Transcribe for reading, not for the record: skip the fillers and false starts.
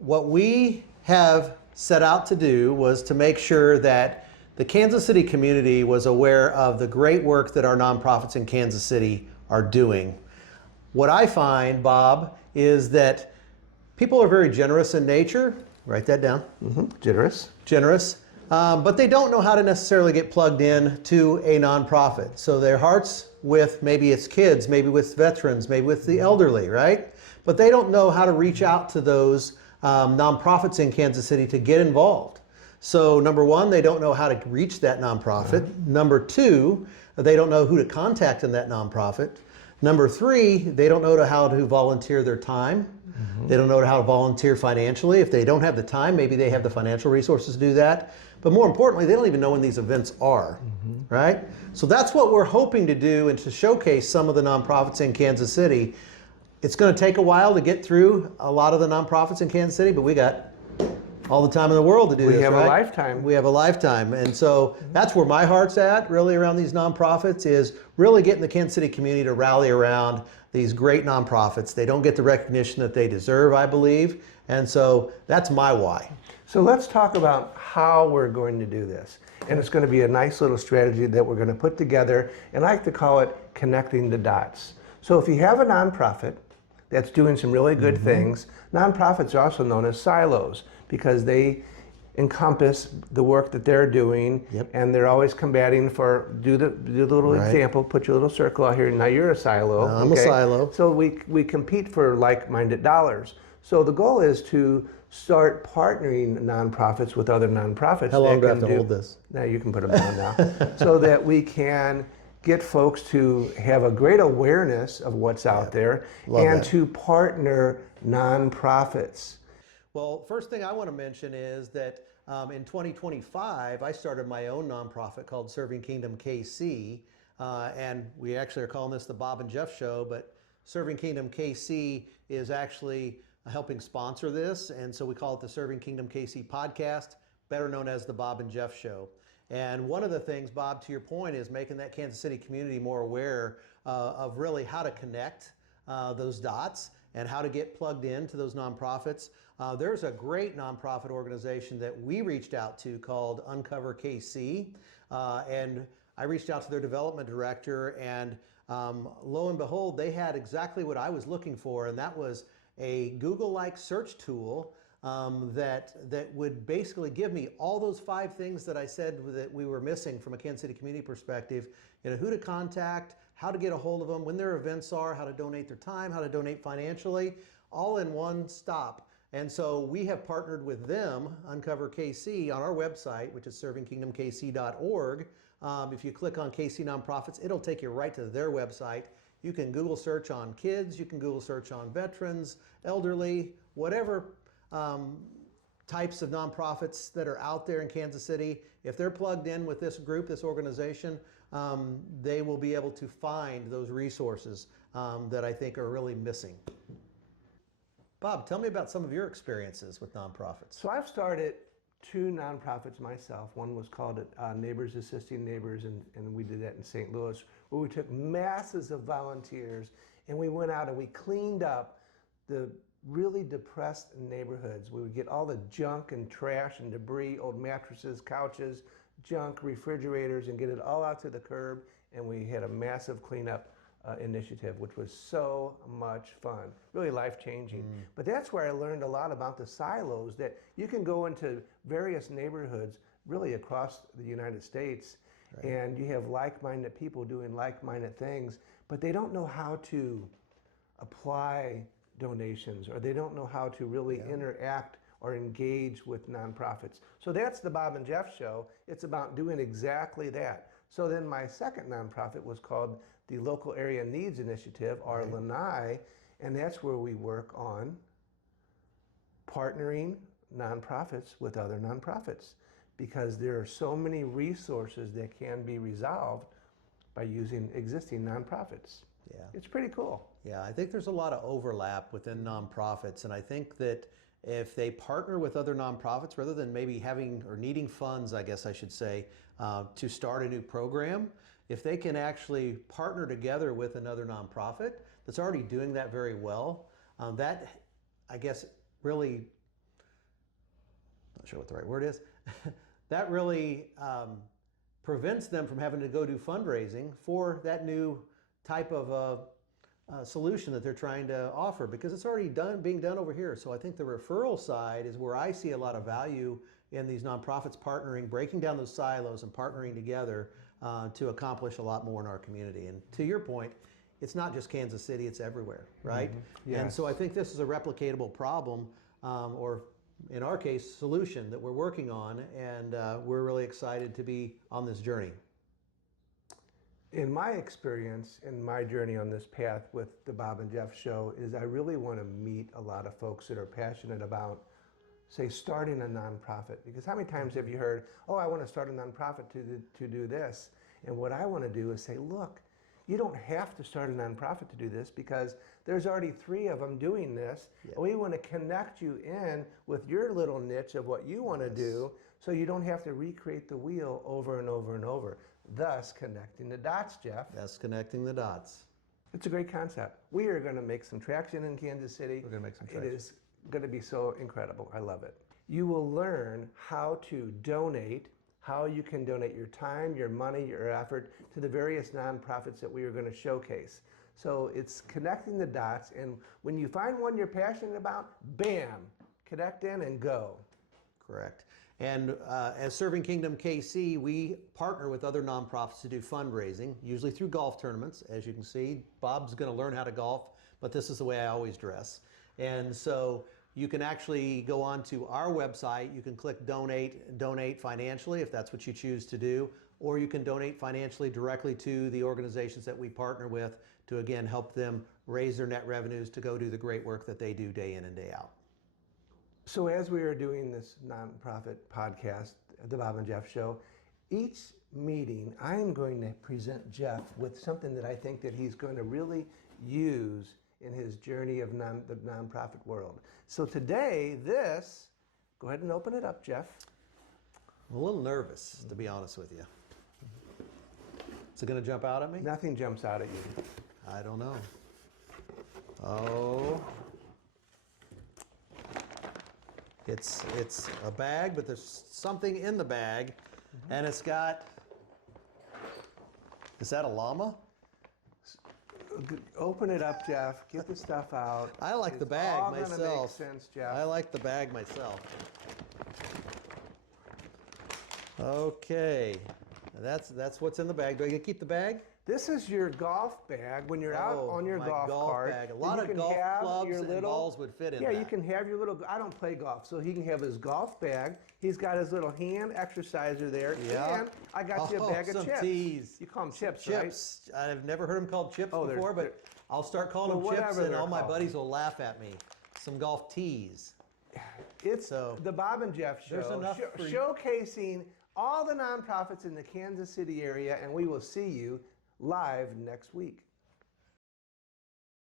what we have set out to do was to make sure that the Kansas City community was aware of the great work that our nonprofits in Kansas City are doing. What I find, Bob, is that people are very generous in nature. Write that down. Generous. Generous. But they don't know how to necessarily get plugged in to a nonprofit. So their heart's with maybe it's kids, maybe with veterans, maybe with the elderly, right? But they don't know how to reach out to those nonprofits in Kansas City to get involved. So number one, they don't know how to reach that nonprofit. Number two, they don't know who to contact in that nonprofit. Number three, they don't know how to volunteer their time. They don't know how to volunteer financially. If they don't have the time, maybe they have the financial resources to do that. But more importantly, they don't even know when these events are, right? So that's what we're hoping to do and to showcase some of the nonprofits in Kansas City. It's going to take a while to get through a lot of the nonprofits in Kansas City, but we got all the time in the world to do this, We have right? a lifetime. We have a lifetime. And so that's where my heart's at, really, around these nonprofits, is really getting the Kansas City community to rally around these great nonprofits. They don't get the recognition that they deserve, I believe. And so that's my why. So let's talk about how we're going to do this. And it's going to be a nice little strategy that we're going to put together, and I like to call it connecting the dots. So if you have a nonprofit that's doing some really good things, nonprofits are also known as silos because they encompass the work that they're doing, and they're always combating for, do the little example, put your little circle out here, now you're a silo. I'm a silo. So we compete for like-minded dollars. So the goal is to start partnering nonprofits with other nonprofits. How long do I have to hold this? Now you can put them down now. So that we can get folks to have a great awareness of what's out there and to partner nonprofits. Well, first thing I want to mention is that in 2025, I started my own nonprofit called Serving Kingdom KC. And we actually are calling this the Bob and Jeff Show, but Serving Kingdom KC is actually helping sponsor this. And so we call it the Serving Kingdom KC podcast, better known as the Bob and Jeff Show. And one of the things, Bob, to your point, is making that Kansas City community more aware of really how to connect those dots and how to get plugged into those nonprofits. There's a great nonprofit organization that we reached out to called Uncover KC. And I reached out to their development director, and lo and behold, they had exactly what I was looking for, and that was a Google-like search tool that would basically give me all those 5 things that I said that we were missing from a Kansas City community perspective. You know, who to contact, how to get a hold of them, when their events are, how to donate their time, how to donate financially, all in one stop. And so we have partnered with them, Uncover KC, on our website, which is servingkingdomkc.org. If you click on KC Nonprofits, it'll take you right to their website. You can Google search on kids, you can Google search on veterans, elderly, whatever types of nonprofits that are out there in Kansas City. If they're plugged in with this group, this organization, they will be able to find those resources that I think are really missing. Bob, tell me about some of your experiences with nonprofits. So I've started 2 nonprofits myself. One was called Neighbors Assisting Neighbors, and we did that in St. Louis, where we took masses of volunteers and we went out and we cleaned up the really depressed neighborhoods. We would get all the junk and trash and debris, old mattresses, couches, junk, refrigerators, and get it all out to the curb, and we had a massive cleanup initiative, which was so much fun, really life-changing. But that's where I learned a lot about the silos, that you can go into various neighborhoods really across the United States, and you have like-minded people doing like-minded things, but they don't know how to apply donations, or they don't know how to really interact or engage with nonprofits. So that's the Bob and Jeff Show. It's about doing exactly that. So then my second nonprofit was called the Local Area Needs Initiative, or LANI, and that's where we work on partnering nonprofits with other nonprofits, because there are so many resources that can be resolved by using existing nonprofits. Yeah. It's pretty cool. Yeah, I think there's a lot of overlap within nonprofits, and I think that if they partner with other nonprofits, rather than maybe having or needing funds, I guess I should say, to start a new program, if they can actually partner together with another nonprofit that's already doing that very well, that, I guess, really not sure what the right word is, that really prevents them from having to go do fundraising for that new type of solution that they're trying to offer, because it's already being done over here. So I think the referral side is where I see a lot of value in these nonprofits partnering, breaking down those silos and partnering together to accomplish a lot more in our community. And to your point, it's not just Kansas City, it's everywhere, right? Mm-hmm. Yes. And so I think this is a replicatable problem, or in our case, solution that we're working on, and we're really excited to be on this journey. In my experience, in my journey on this path with the Bob and Jeff show, is I really want to meet a lot of folks that are passionate about, say, starting a nonprofit. Because how many times have you heard, oh, I want to start a nonprofit to do this? And what I want to do is say, look, you don't have to start a nonprofit to do this, because there's already 3 of them doing this. Yeah. And we want to connect you in with your little niche of what you want to do, so you don't have to recreate the wheel over and over and over. Thus, connecting the dots, Jeff. That's connecting the dots. It's a great concept. We are going to make some traction in Kansas City. We're going to make some traction. It is going to be so incredible. I love it. You will learn how to donate, how you can donate your time, your money, your effort to the various nonprofits that we are going to showcase. So it's connecting the dots, and when you find one you're passionate about, bam, connect in and go. Correct. And as Serving Kingdom KC, we partner with other nonprofits to do fundraising, usually through golf tournaments. As you can see, Bob's going to learn how to golf, but this is the way I always dress. And so you can actually go on to our website. You can click donate financially if that's what you choose to do, or you can donate financially directly to the organizations that we partner with to, again, help them raise their net revenues to go do the great work that they do day in and day out. So as we are doing this nonprofit podcast, the Bob and Jeff Show, each meeting I am going to present Jeff with something that I think that he's going to really use in his journey of the nonprofit world. So today, go ahead and open it up, Jeff. I'm a little nervous, to be honest with you. Is it going to jump out at me? Nothing jumps out at you. I don't know. Oh. It's a bag, but there's something in the bag, and it's got, is that a llama? Open it up, Jeff. Get the stuff out. I like the bag all gonna myself. make sense, Jeff. I like the bag myself. Okay, that's what's in the bag. Do I get to keep the bag? This is your golf bag when you're out on your my golf cart. bag. A lot of golf clubs and balls would fit in Yeah, that. you can have your little, I don't play golf, so he can have his golf bag. He's got his little hand exerciser there. Yeah. And I got you a bag of some chips. teas. You call them chips, Chips. I've never heard them called chips Oh, before, but I'll start calling them Well, chips, whatever and they're all my called. buddies will laugh at me. Some golf teas. It's So, the Bob and Jeff Show, there's enough for you. showcasing all the nonprofits in the Kansas City area, and we will see you live next week.